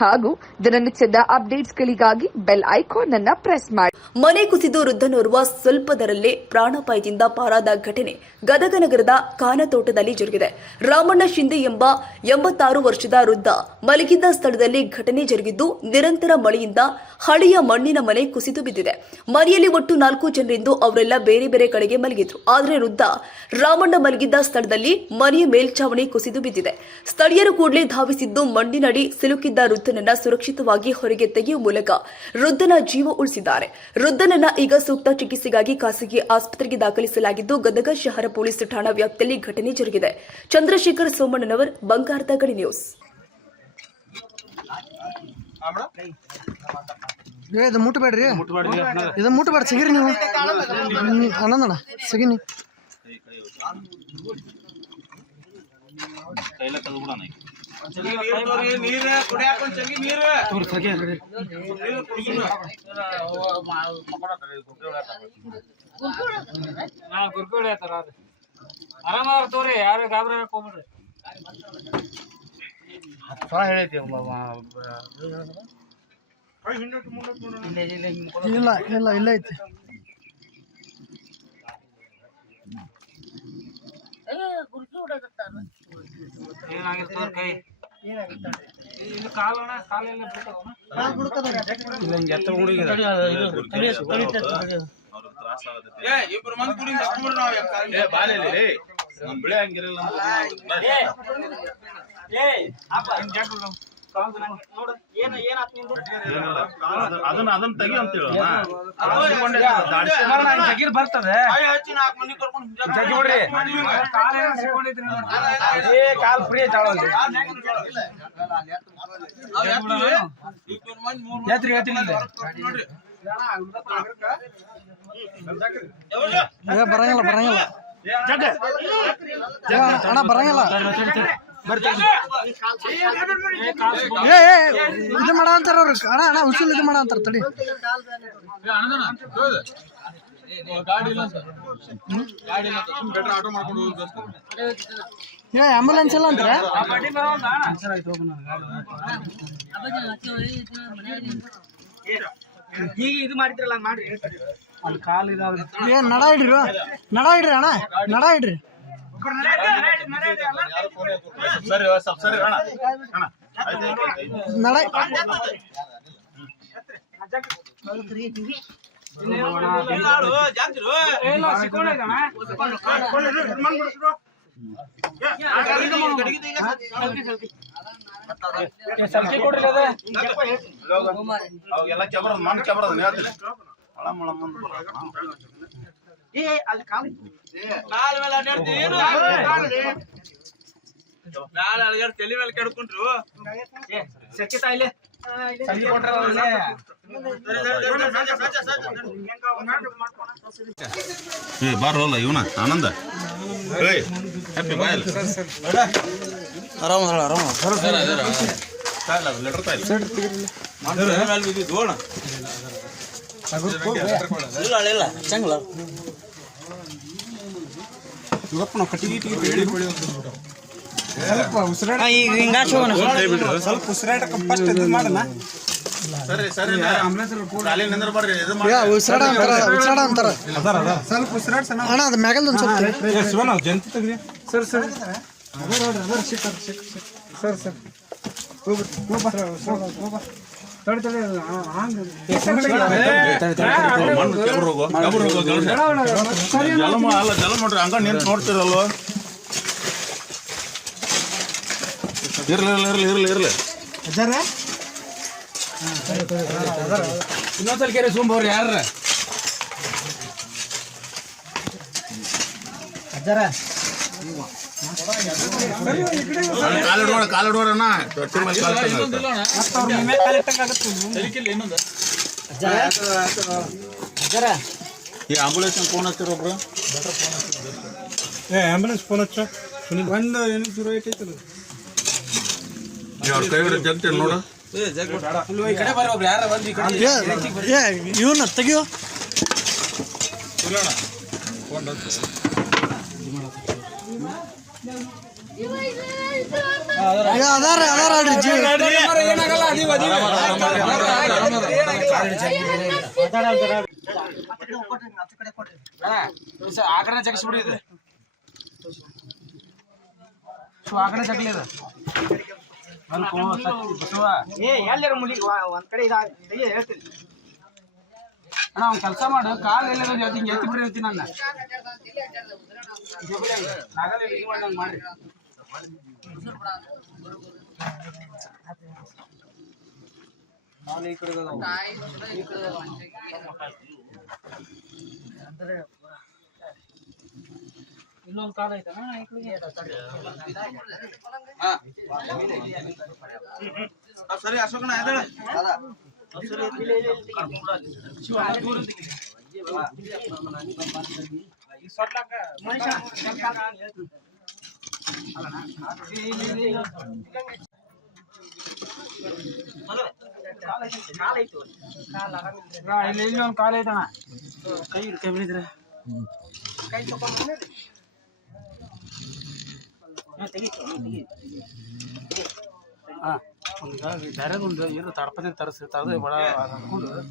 ಹಾಗೂ ದಿನನಿತ್ಯದ ಅಪ್ಡೇಟ್ಸ್ಗಳಿಗಾಗಿ ಬೆಲ್ ಐಕಾನ್ ಅನ್ನ ಪ್ರೆಸ್ ಮಾಡಿ. ಮನೆ ಕುಸಿದು ವೃದ್ಧನೋರ್ವ ಸ್ವಲ್ಪದರಲ್ಲೇ ಪ್ರಾಣಾಪಾಯದಿಂದ ಪಾರಾದ ಘಟನೆ ಗದಗ ನಗರದ ಕಾನತೋಟದಲ್ಲಿ ಜರುಗಿದೆ. ರಾಮಣ್ಣ ಶಿಂದೆ ಎಂಬ ಎಂಬತ್ತಾರು ವರ್ಷದ ವೃದ್ಧ ಮಲಗಿದ್ದ ಸ್ಥಳದಲ್ಲಿ ಘಟನೆ ಜರುಗಿದ್ದು ನಿರಂತರ ಮಳೆಯಿಂದ ಹಳೆಯ ಮಣ್ಣಿನ ಮನೆ ಕುಸಿದು ಬಿದ್ದಿದೆ. ಮನೆಯಲ್ಲಿ ಒಟ್ಟು ನಾಲ್ಕು ಜನರಿಂದು ಅವರೆಲ್ಲ ಬೇರೆ ಬೇರೆ ಕಡೆಗೆ ಮಲಗಿದ್ರು. ಆದರೆ ವೃದ್ಧ ರಾಮಣ್ಣ ಮಲಗಿದ್ದ ಸ್ಥಳದಲ್ಲಿ ಮನೆಯ ಮೇಲ್ಛಾವಣಿ ಕುಸಿದು ಬಿದ್ದಿದೆ. ಸ್ಥಳೀಯರು ಕೂಡಲೇ ಧಾವಿಸಿದ್ದು ಮಣ್ಣಿನಡಿ ಸಿಲುಕಿದ್ದ ವೃದ್ಧನನ್ನ ಸುರಕ್ಷಿತವಾಗಿ ಹೊರಗೆ ತೆಗೆಯುವ ಮೂಲಕ ವೃದ್ಧನ ಜೀವ ಉಳಿಸಿದ್ದಾರೆ. ವೃದ್ಧನನ್ನ ಈಗ ಸೂಕ್ತ ಚಿಕಿತ್ಸೆಗಾಗಿ ಖಾಸಗಿ ಆಸ್ಪತ್ರೆಗೆ ದಾಖಲಿಸಲಾಗಿದ್ದು ಗದಗ ಶಹರ ಪೊಲೀಸ್ ಠಾಣಾ ವ್ಯಾಪ್ತಿಯಲ್ಲಿ ಘಟನೆ ಜರುಗಿದೆ. ಚಂದ್ರಶೇಖರ್ ಸೋಮಣ್ಣನವರ್ ಬಂಗಾರದ ಗಣಿ ನ್ಯೂಸ್. ಏ ಇದು ಮುಟ್ಬೇಡ್ರಿ. ಇದು ಮುಟ್ಬೇಡ ಸಿಗಿರಿ ನೀವು. ಆನಂದಣ್ಣ ಸಿಗಿ ನೀವು ನೀರ್ ಕುಡಿಯಾಕ ಒಂದ್ ಚಂಗಿ ನೀರ್ ನಾ ಗುರ್ಗುಳಿ ಆತರ ಅದು ಆರಾಮ ಅವ್ರ ತೋರಿ ಯಾರು ಇಲ್ಲ ಇಲ್ಲ ಇಲ್ಲ ಐತಿ ಏನಾಗಿರ್ತವ್ರ ಕೈ? ಇಲ್ಲಿ ಕಾಲಣ್ಣ ಕಾಲೆಲ್ಲ ಬಿಡ್ತಾವಣ್ಣ ಏ ಇಬ್ರು ಮಂದಿ ಕುಡಿ ಹಾಕ್ಬಿಡ್ರಿ ನಾವ್ ಯಾಕ ಅದನ್ನ ಅದನ್ನ ತೆಗಿ ಅಂತ ಜಗೀರ್ ಬರ್ತದೆ. ಬಿಡ್ರಿ. ಕಾಲ್ ಫ್ರೀ ಬರಂಗಿಲ್ಲ ಬರಂಗಿಲ್ಲ. ಅಣ್ಣ ಬರಂಗಿಲ್ಲ. ಇದು ಮಾಡ ಅಂತಾರ ಅವ್ರು. ಅಣ್ಣ ಅಣ್ಣ ಉಸುಲ್ ಇದು ಮಾಡ ಅಂತಾರ ತಡಿ. ಏ ಆಂಬುಲೆನ್ಸ್ ಇಲ್ಲ ಅಂತಾರೆ? ಈಗ ಇದು ಮಾಡಿದ್ರಲ್ಲ ಮಾಡ್ರಿ ಅಲ್ಲಿ ಕಾಲ್ ಇದಾವ್ರಿ ಏ ನಡ ಇಡ್ರಿ ನಡ ಇಡ್ರಿ ಅಣ್ಣ. ನಡ ಇಡ್ರಿ. ಸರಿ ಸ್ವಲ್ಪ ಸರಿ ಅಣ್ಣ ಅಣ್ಣ ನಡ. ಅವಾಗೆಲ್ಲ ಕೆಬರ ಮಣ್ಣು ಕೆಬರ ಅದನ್ನ ಹೇಳ್ತೀನಿ. ಹಳ ಮಳ ಮುಂದೆ ಕಾಲ್ ಮೇಲೆ ಅಡ್ಡಾಡ್ತೀವಿ ನಾಳೆ ಅಲ್ಗಾಡ್ ತಲೆ ಮೇಲೆ ಕೆಡ್ಕೊಂಡ್ರು. ಸೆಕ್ಕೆ ತಾಯಿಲೆ ಏ ಬಾರೋಲ್ಲ ಇವನ ಆನಂದ. ಹ್ಯಾಪಿ ಬಾಯಲ್ ಆರಾಮ ಆರಾಮ ಲೆಟರ್ ತಾಯಿಲ್ಲ ಸರಿ ಸರಿ ಕಾಲಿ ನಿಂದ್ರ ಬರ್ರಿ ಇದು ಮಾಡಿ ಏ ಉಸಿರಾಡ ಅಂತಾರ ಸ್ವಲ್ಪ ಅಂತಾರ ಅಣ್ಣ ಅದು ಮ್ಯಾಗಲ್ ಒಂದು ಸ್ವಲ್ಪ ಸರಿ ಕೆಬ್ರ ಹೋಗು ಹೋಗ್ಬಾರ ಹೋಗು ಜಲಮ ಅಲ್ಲ ಜಲ ನೋಡ್ರಿ ಹಂಗ ನಿಂತು ನೋಡ್ತಿರಲ್ವ? ಇರ್ಲಿ ಇರ್ಲಿ ಇರ್ಲಿ ಇರ್ಲಿ ಇನ್ನೊಂದ್ಸಲ ಕೇರಿ ಸುಂಬೋರಿ ಯಾರ ಕಾಲಿಡೋಣ ಕಾಲಿಡೋಣ ಈ ambulance phone doctor ambulance phone ಹಚ್ಚ. ಒಂದು ಏನು ಶುರು ಐತೈತಲ್ಲ ಅವ್ರ ಕೈ ಹಿಡಿದು ಜಗ್ತೀನಿ ನೋಡು. ಈ ಕಡೆ ಬರ್ರಿ ಒಬ್ರು ಏ ಇವನ್ನ ತೆಗಿಯೋ? ಏ, ಆಕಡೆ ಜಗಿಸ್ಬಿಡಿ ಇದು ಶು ಆಕಡೆ ಜಗಲಿ ಇದು ಬಸವ ಏ ಎಲ್ಲರ ಮುಲಿ ಒಂದ್ ಕಡೆ ಇದ ಇದೇ ಹೇಳ್ತೀನಿ. ಅಣ್ಣ ಅವ್ನ್ ಕೆಲಸ ಮಾಡು ಕಾಲು ಎಲ್ಲಿರೋ ಜೊತೆ ಹಿಂಗೆ ಎತ್ತಿ ಬಿಡ್ರಿ ಅಂತೀನಿ ನನ್ನ ಮಾಡ್ರಿ ಅವ್ನು ಈ ಕಡೆ ಕಾಲ ಐತನ ಈ ಕಡೆಗೆ? ಆ, ಸರಿ ಅಶೋಕನ ಎದ್ದೇಳ ಹಾ, ಇಲ್ಲಿ ಇಲ್ಲಿ ಒಂದು ಕಾಲ ಐತಣ್ಣ ಕೈ ಕೈ ಬಿಡಿದ್ರೆ ಹಾ ಒಂದು ಧೈರ್ಯದ ಒಂದು ಏನು ತಡಪದಿ ತರಿಸಿ ತರದು ಬಡ ಅನ್ಕೊಂಡು ಹೋಗಿ.